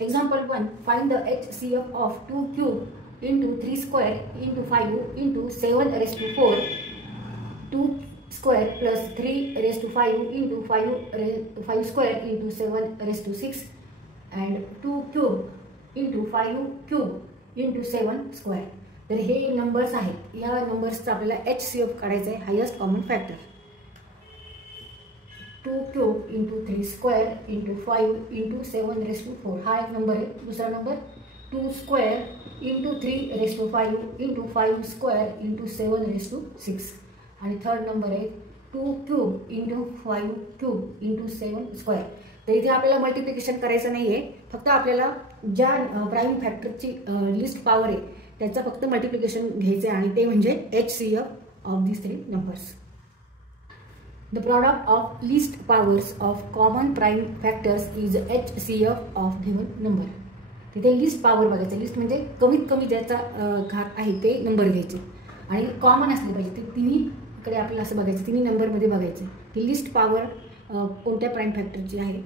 Example 1. Find the HCF of 2 cube into 3 square into 5 into 7 raised to 4, 2 square plus 3 raised to 5 into 5 square into 7 raised to 6 and 2 cube into 5 cube into 7 square. तर हे numbers आहेत. या नंबर्सचा आपल्याला HCF काढायचा आहे, highest common factor. 2 cube into 3 square into 5 into 7 raise to 4 हा एक number आहे. दुसरा number 2 square into 3 raise to 5 into 5 square into 7 raise to 6 आणि थर्ड नंबर आहे 2 cube into 5 cube into 7 square. तर इथे आपल्याला मल्टिप्लिकेशन करायचं नाही आहे, फक्त आपल्याला ज्या प्राईम फॅक्टरची लिस्ट पॉवर आहे त्याचं फक्त मल्टिप्लिकेशन घ्यायचं आहे आणि ते म्हणजे HCF of this 3 numbers. The product of least powers of common prime factors is HCF of given number. तिथे लिस्ट पॉवर बघायचं. लिस्ट म्हणजे कमीत कमी ज्याचा घात आहे ते नंबर घ्यायचे आणि कॉमन असले पाहिजे. ते तिन्हीकडे आपल्याला असं बघायचं, तिन्ही नंबरमध्ये बघायचं की लिस्ट पॉवर कोणत्या प्राईम फॅक्टरची आहे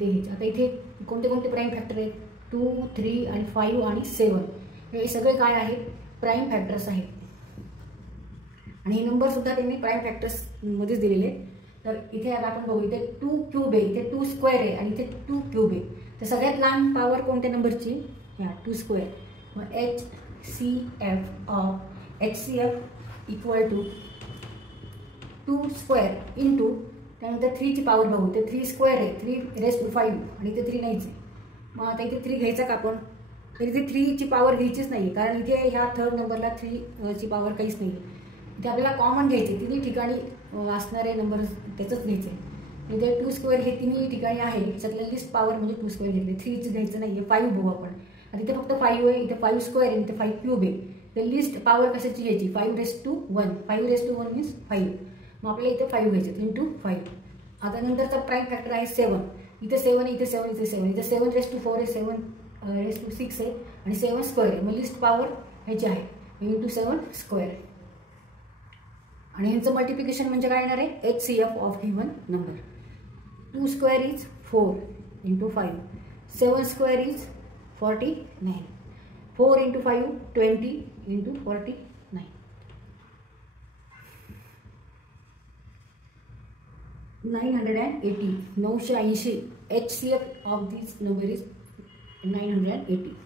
ते घ्यायचं. आता इथे कोणते कोणते प्राईम फॅक्टर आहेत 2, 3 आणि 5 आणि 7 हे सगळे काय आहेत प्राईम फॅक्टर्स आहेत आणि हे नंबर सुद्धा त्यांनी प्राईम फॅक्टर्स मध्येच दिलेले. तर इथे आता आपण बघू, इथे 2 क्यूब आहे, इथे 2 स्क्वेअर आहे आणि इथे 2 क्यूब आहे. तर सगळ्यात लहान पॉवर कोणत्या नंबरची या 2 स्क्वेअर. मग HCF of HCF equal to 2 square into त्यानंतर 3ची पॉवर बघू. ते 3 स्क्वेअर आहे, 3 रेस टू 5 आणि इथे 3 नाहीच आहे. मग आता इथे 3 घ्यायचा का आपण. तर इथे 3ची पॉवर घ्यायचीच नाही कारण इथे ह्या थर्ड नंबरला 3ची पॉवर काहीच नाही आहे. इथे आपल्याला कॉमन घ्यायचे, तिन्ही ठिकाणी असणारे नंबर त्याचंच घ्यायचे. इथे 2 स्क्वेअर हे तिन्ही ठिकाणी आहे, त्याच्यातल्या लिस्ट पॉवर म्हणजे 2 स्क्वेअर घेतले. 3च घ्यायचं नाही आहे, 5 बघू आपण. आणि इथे फक्त 5 आहे, इथे 5 स्क्वेअर आहे, इथे 5 क्यूब आहे. तर लिस्ट पॉवर कशाची घ्यायची 5 raise to 1. 5 raise to 1 means 5. मग आपल्याला इथे 5 घ्यायचे इंटू 5. आता नंतरचा प्राईम फॅक्टर आहे 7. इथे 7 आहे, इथे 7, इथे 7, इथे 7 रेस टू 4 आहे, 7 रेस टू 6 आहे आणि 7 स्क्वेअर आहे. मग लिस्ट पॉवर ह्याची आहे इंटू 7 स्क्वेअर. आणि ह्यांचं मल्टिप्लिकेशन म्हणजे काय येणार आहे HCF of given number. 2 square is 4 into 5, 7 square is 49, 4 into 5 20 into 49. 980 980 HCF of this number is 980.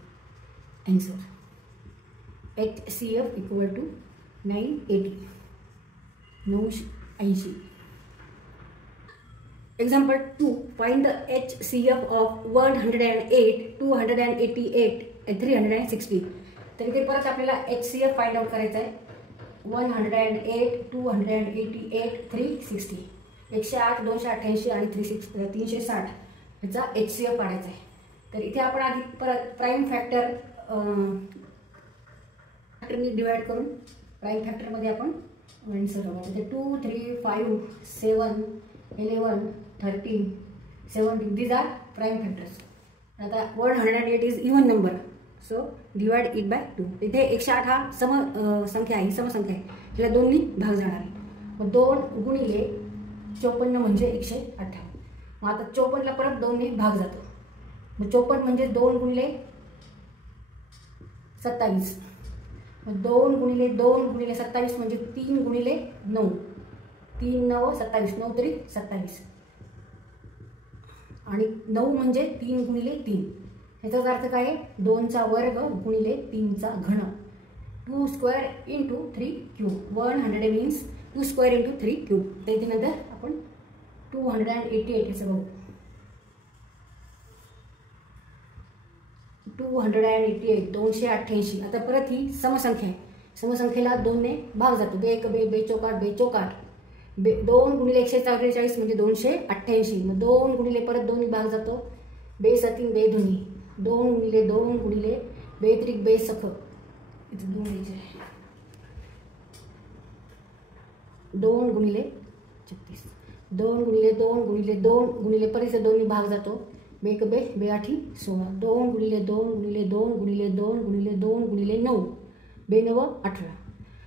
Answer HCF equal to 980. 980. Example 2. Find the HCF of 108, 288 and 360. तर इथे परत आपल्याला HCF फाइंड आउट करायचा आहे. 108, 288, 360. 108, 288 आणि 360 ह्याचा HCF काढायचा आहे. तर इथे आपण आधी परत प्राईम फॅक्टर फॅक्टरनी डिवाइड करून प्राईम फॅक्टरमध्ये आपण आन्सर बघायचं. 2, 3, 5, 7, 11, 13, 17 these are prime factors. आता 108 is even number, so divide it by 2. इथे 108 हा समसंख्या आहे, समसंख्या आहे, त्याला 2 नी भाग जाणार आहे. मग 2 गुणिले 54 म्हणजे 158. मग आता 54ला परत 2 नी भाग जातो. मग 54 म्हणजे 2 गुणिले 27. 2 गुणिले 2 गुणिले 27 म्हणजे 3 गुणिले 9. 3 9 27, 9 तरी 27 आणि 9 म्हणजे 3 गुणिले 3. ह्याचाच अर्थ काय आहे 2चा वर्ग गुणिले 3चा घन. 2 square into 3 cube. 100 means 2 square into 3 cube. त्याच्यानंतर आपण 288 ह्याचं बघू. 288 288. आता परत ही समसंख्या आहे, समसंख्येला 2 ने भाग जातो. बे एक बे, बे चौकाट, बे चौकाट. 2 गुणिले 144 म्हणजे 288. मग 2 गुणिले परत 2 भाग जातो. बे सतीन बे धुनी. 2 गुणिले 2 गुणिले बे त्रिक बे सख. इथे 2 घ्यायचे. 2 गुणिले 36. 2 गुणिले 2 गुणिले 2 गुणिले परत 2 भाग जातो. बे एक बे, बे आठी 16. 2 गुणिले 2 गुणिले 2 गुणिले 2 गुणिले 2 गुणिले 9. बे 9 18.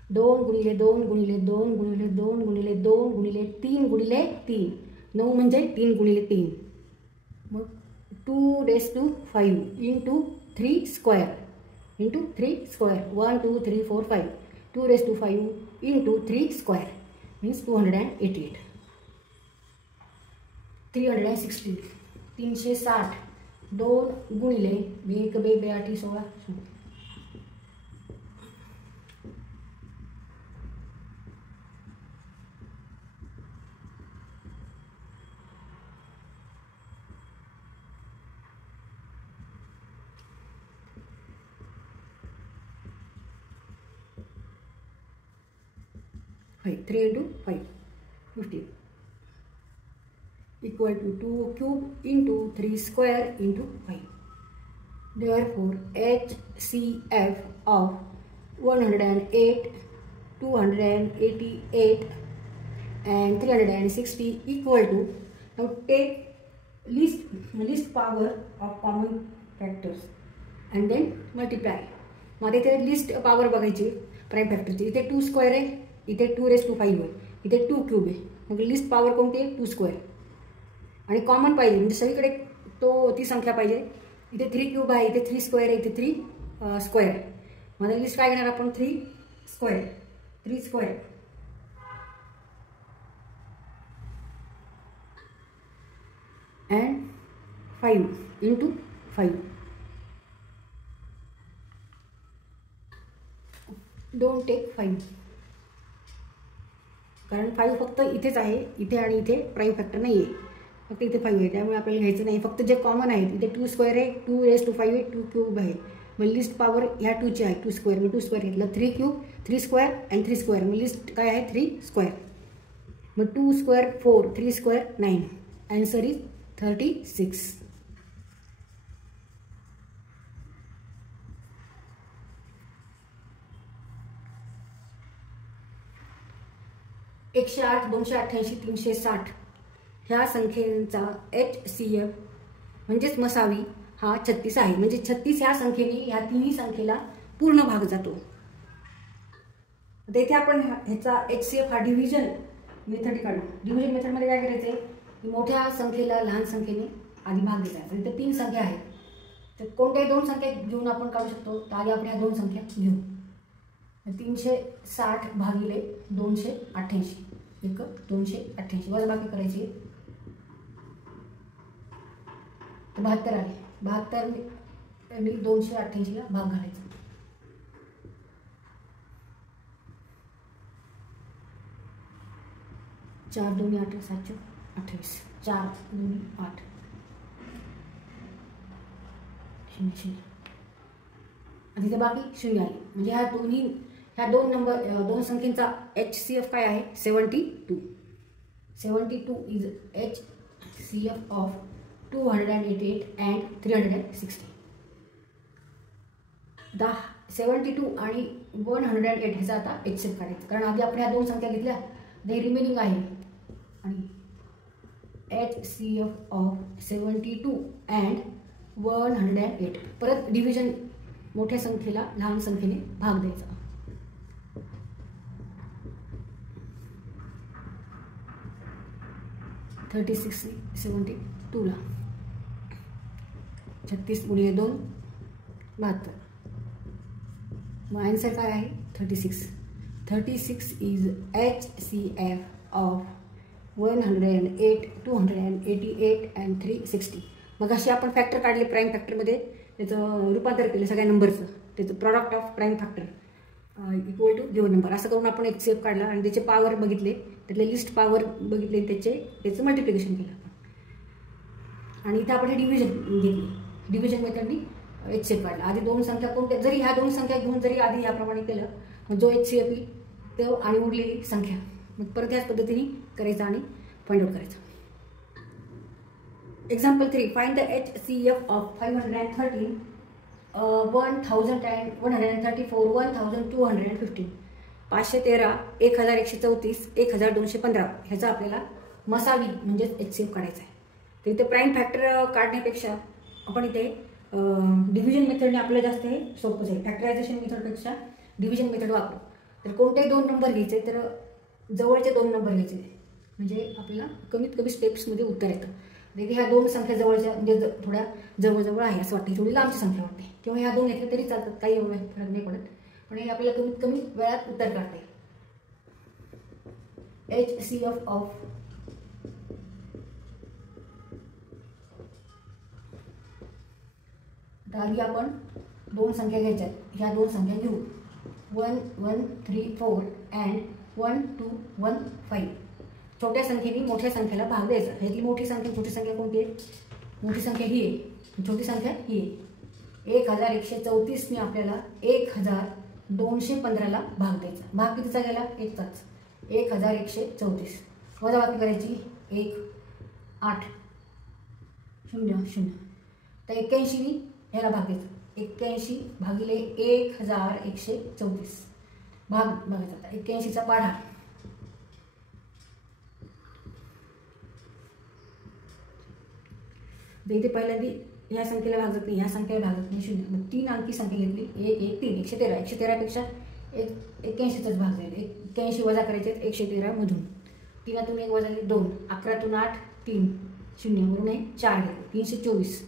2 गुणिले 2 गुणिले 2 गुणिले 2 गुणिले 2 गुणिले 3 गुणिले 3. 9 म्हणजे 3 गुणिले 3. मग 2⁵ into 3 square into 3 square 1 2 3 4 5 2⁵ into 3 square means 288 360 360 2 गुणिले 1 2 2 8 16 3 into 5 15 equal to 2 cube into 3 square into 5. Therefore, HCF of 108, 288 and 360 equal to, now take least power of common factors and then multiply. मग इथे लिस्ट पॉवर बघायची prime फॅक्टरची. इथे 2 square आहे, इथे 2⁵ आहे, इथे 2 cube आहे. मग लिस्ट पॉवर कोणती आहे? 2 स्क्वेअर. आणि कॉमन पाहिजे म्हणजे सगळीकडे ती संख्या पाहिजे. इथे 3 क्यूब आहे, इथे 3 स्क्वेअर आहे, इथे 3 स्क्वेअर आहे. मग लिस्ट काय घेणार आपण? 3 square 3 square and 5 into 5. Don't take 5 कारण 5 फक्त इथेच आहे, इथे आणि इथे प्राइम फॅक्टर नाही आहे, फक्त इथे 5 आहे. त्यामुळे आपल्याला घ्यायचं नाही. फक्त जे कॉमन आहेत इथे 2 स्क्वेअर आहे, 2⁵ आहे, 2 क्यूब आहे. मग लिस्ट पॉवर ह्या 2ची आहे, 2 स्क्वेअर. मग 2 स्क्वेअर घेतलं, 3 क्यूब 3 स्क्वेअर अँड 3 स्क्वेअर. मग लिस्ट काय आहे? 3 स्क्वेअर. मग 2 स्क्वेअर 4, 3 स्क्वेअर 9. Answer is 36. एकशे 8, 288, 360 ह्या संख्येचा HCF म्हणजेच मसावी हा 36 आहे. म्हणजे 36 ह्या संख्येने ह्या तिन्ही संख्येला पूर्ण भाग जातो. इथे आपण ह्याचा HCF हा डिव्हिजन मेथड काढू. डिव्हिजन मेथडमध्ये काय करायचं आहे की मोठ्या संख्येला लहान संख्येने आधी भाग द्यायचा. इथे 3 संख्या आहेत, तर कोणत्याही 2 संख्या घेऊन आपण काढू शकतो. तर आधी आपण ह्या 2 संख्या घेऊ. 360 भागिले 288 एक 288 वजाबाकी करायची. 72 आले. 72 आणि 288ला भाग घालायचा. 4 2 8 728 4 2 8 0 आणि तिथे बाकी 0 आले. म्हणजे ह्या दोन संख्येचा HCF काय आहे? 72. 72 इज HCF ऑफ 288 अँड 360. 72 आणि 108 ह्याचा आता HCF काढायचं. कारण आधी आपण ह्या 2 संख्या घेतल्या, ते रिमेनिंग आहे. आणि HCF ऑफ 72 अँड 108. परत डिव्हिजन मोठ्या संख्येला लहान संख्येने भाग द्यायचा. 36 72 ला 36 गुणिले 2 72. मग आन्सर काय आहे? 36. 36 इज HCF ऑफ 108, 288 अँड 360. मग अशी आपण फॅक्टर काढले प्राईम फॅक्टरमध्ये, त्याचं रूपांतर केलं सगळ्या नंबरचं. त्याचं product of prime factor equal to given number असं करून आपण HCF काढला. आणि त्याचे पॉवर बघितले, त्यातले लिस्ट पॉवर बघितले, त्याचं मल्टिप्लिकेशन केलं आपण. आणि इथे आपण हे डिव्हिजन घेतली. डिव्हिजन मेथडनी HCF काढला. आधी 2 संख्या कोणत्या, जरी ह्या 2 संख्या घेऊन जरी आधी ह्याप्रमाणे केलं, मग जो HCF येईल तो आणि उरलेली संख्या मग परत ह्याच पद्धतीने करायचं आणि फाइंड आउट करायचं. Example 3. Find the HCF of 513, 1134, 1215. 513, 1134, 1215 ह्याचा आपल्याला मसावी म्हणजेच HCF काढायचा आहे. तर इथे प्राईम फॅक्टर काढण्यापेक्षा आपण इथे डिव्हिजन मेथडने आपल्याला जास्त हे सोपं जाईल. फॅक्टरायझेशन मेथडपेक्षा डिव्हिजन मेथड वापरू. तर कोणतेही 2 नंबर घ्यायचे, तर जवळचे 2 नंबर घ्यायचे, म्हणजे आपल्याला कमीत कमी स्टेप्समध्ये उत्तर येतं. तिथे ह्या दोन संख्या जवळच्या म्हणजे थोड्या जवळजवळ आहे असं वाटतं, थोडी लांबची संख्या वाटते, किंवा ह्या दोन घेतल्या तरी चालतात, काही एवढं फरक नाही पडत, पण हे आपल्याला कमीत कमी वेळात उत्तर काढता येईल. HCF ऑफ आधी आपण दोन संख्या घ्यायच्या, ह्या दोन संख्या घेऊ 1 1 3 4 अँड 1 2 1 5. छोट्या संख्येने मोठ्या संख्येला भाग द्यायचा. ह्यातली मोठी संख्या कोणती आहे? मोठी संख्या ही आहे, छोटी संख्या ही आहे. 1134ने आपल्याला 1215ला भाग द्यायचा. भाग कितीचा गेला? एकचाच. 1134 वजाबाकी करायची 1 8 0 0. तर 81ने ह्याला भाग द्यायचा. 81 भागिले 1134 भाग बघायचा. 81चा पाढा इथे पहिल्यांदा ह्या संख्येला भाग जात नाही, ह्या संख्येला भाग जात नाही, 0. मग 3 अंकी संख्या घेतली 1 1 3 113. 113 पेक्षा 81चाच भाग जाईल. 81 वजा करायचे 113 मधून. 3तून 1 वजा 2, 11तून 8 3 0 वरून 1 4 गेले 324.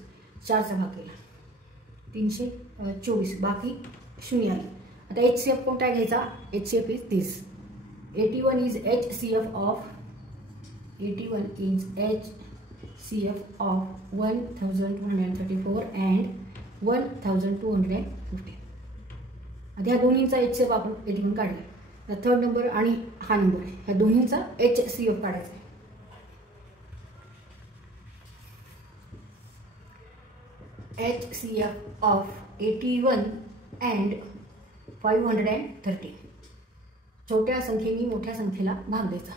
4चा भाग केला 324, बाकी 0 आले. आता HCF कोणता घ्यायचा? HCF is this. 81 is HCF of 1234 and 1250. आता ह्या दोन्हींचा HCF आपण 81 काढला. तर थर्ड नंबर आणि हा नंबर आहे, ह्या दोन्हींचा HCF काढायचा आहे. HCF of 81 and 530. छोट्या संख्येने मोठ्या संख्येला भाग द्यायचा.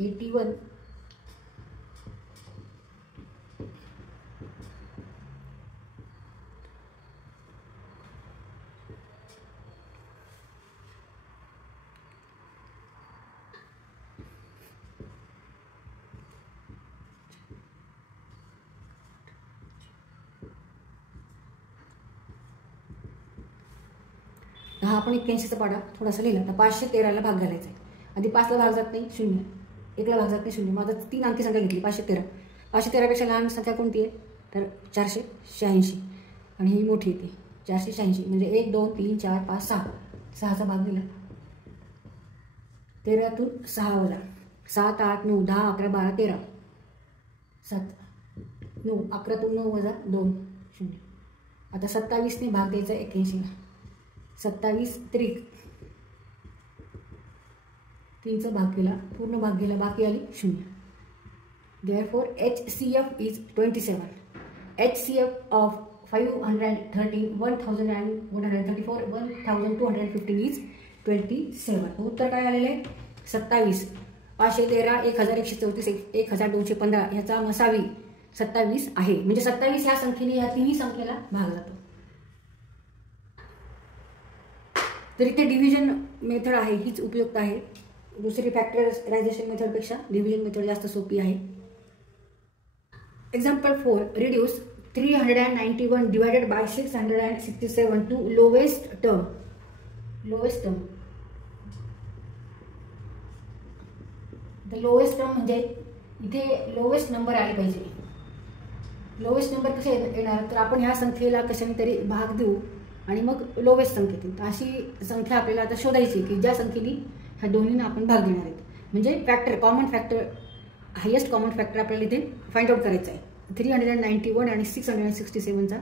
81 हा आपण 81चा पाडा थोडासा लिहिला. तर 513ला भाग घालायचा आहे. आधी 5ला भाग जात नाही 0, 1ला भाग जात नाही 0. मग आता 3 अंकी संख्या घेतली 513. 513पेक्षा लहान संख्या कोणती आहे? तर 486, आणि ही मोठी येते 486. म्हणजे 1 2 3 4 5 6, 6चा भाग दिला. 13तून 6 वजा 7 8 9 10 11 12 13 7 9. 11तून 9 वजा 2 0. आता 27ने भाग द्यायचा 81ला. 27 त्रिक 3चा भाग केला, पूर्ण भाग गेला, बाकी आली 0. Therefore HCF is 27. HCF of 513 1134 1215 is 27. उत्तर काय आलेलं आहे? 27. 513 1134 1215 ह्याचा मसावी 27 आहे. म्हणजे 27 ह्या संख्येने ह्या तिन्ही संख्येला भाग जातो. तर इथे डिव्हिजन मेथड आहे, हीच उपयुक्त आहे. दुसरी फॅक्टरायझेशन मेथडपेक्षा डिव्हिजन मेथड जास्त सोपी आहे. Example 4. Reduce 391 divided by 667 to lowest term. Lowest term, the lowest term म्हणजे इथे लोवेस्ट नंबर आले पाहिजे. लोवेस्ट नंबर कसे येणार? तर आपण ह्या संख्येला कशाने तरी भाग देऊ आणि मग लोवेस्ट संख्येतून. तर अशी संख्या आपल्याला आता शोधायची की ज्या संख्येने ह्या दोन्हींना आपण भाग देणार आहेत. म्हणजे factor, common factor, highest common factor आपल्याला इथे फाइंड आउट करायचा आहे. 391 आणि 667चा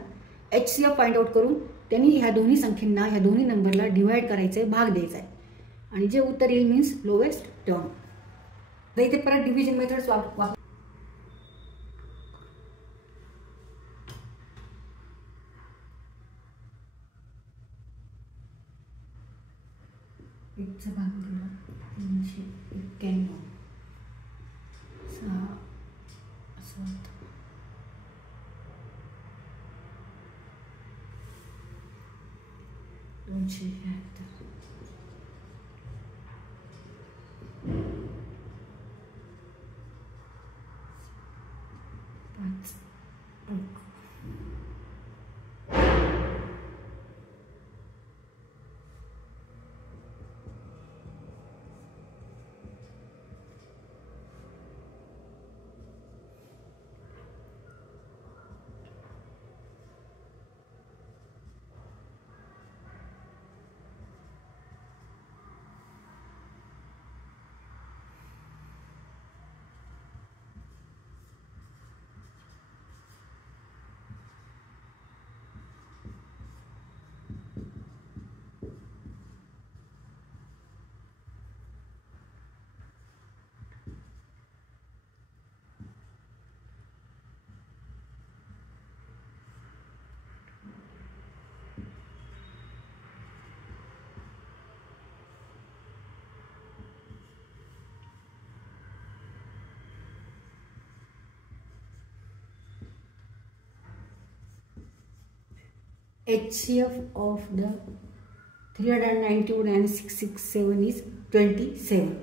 HCF फाइंड आउट करून त्यांनी ह्या दोन्ही संख्येंना, ह्या दोन्ही नंबरला डिवाइड करायचं आहे, भाग द्यायचा आहे, आणि जे उत्तर येईल मीन्स लोवेस्ट टर्म. तर इथे परत डिव्हिजन मेथड्स वापर. एकचा भाग दिला 391 6 7 276 5 1. HCF of the 391 and 667 is 27.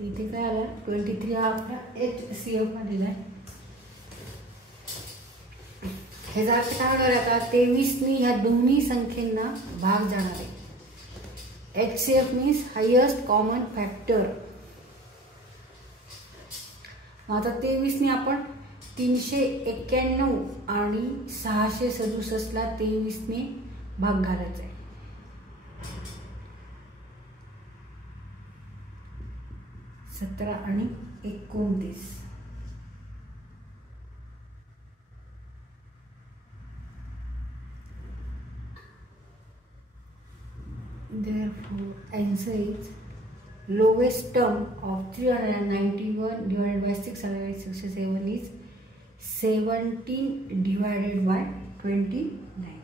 इथे काय आलं 23 हा आपला HCF दिला आहे. ह्याचा अर्थ काय होणार आता 23 ह्या दोन्ही संख्येंना भाग जाणार आहे. HCF means highest common factor. आता 23 आपण 391 आणि 667 ला 23 भाग घालायचा आहे. 17 आणि 29. Therefore, answer is lowest term of 391 divided by 667 is 17 divided by 29.